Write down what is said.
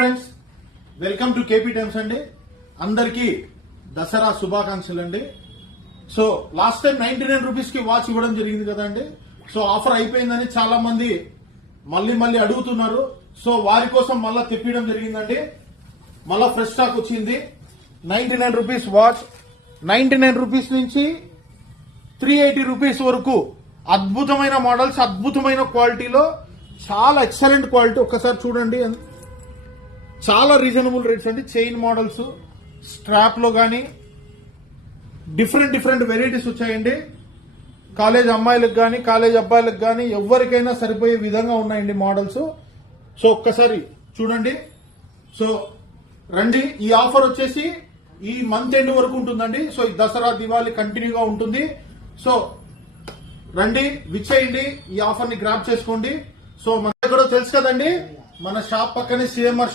Friends, welcome to KP times అండి. అందరికీ దసరా శుభాకాంక్షలు అండి. సో లాస్ట్ టైం 99 రూపీస్ కి వాచ్ ఇవ్వడం జరిగింది కదండి. సో ఆఫర్ అయిపోయిందని చాలా మంది మళ్ళీ అడుగుతున్నారు. సో వారి కోసం మళ్ళా తెప్పించడం జరిగిందండి. మళ్ళా ఫ్రెష్ స్టాక్ వచ్చింది. 99 రూపీస్ వాచ్, 99 రూపీస్ నుంచి 380 రూపీస్ వరకు అద్భుతమైన మోడల్స్, అద్భుతమైన క్వాలిటీలో, చాలా ఎక్సలెంట్ క్వాలిటీ. ఒక్కసారి చూడండి, చాలా రీజనబుల్ రేట్స్ అండి. చైన్ మోడల్స్, స్ట్రాప్ లో గానీ డిఫరెంట్ వెరైటీస్ వచ్చాయండి. కాలేజ్ అమ్మాయిలకు గానీ కాలేజ్ అబ్బాయిలకు గానీ ఎవరికైనా సరిపోయే విధంగా ఉన్నాయండి మోడల్స్. సో ఒక్కసారి చూడండి. సో రండి, ఈ ఆఫర్ వచ్చేసి ఈ మంత్ ఎండ్ వరకు ఉంటుందండి. సో ఈ దసరా దివాళీ కంటిన్యూగా ఉంటుంది. సో రండి, విచ్చేయండి, ఈ ఆఫర్ ని గ్రాప్ చేసుకోండి. సో మన దగ్గర తెలుసు కదండి, మన షాప్ పక్కనే సిఎంఆర్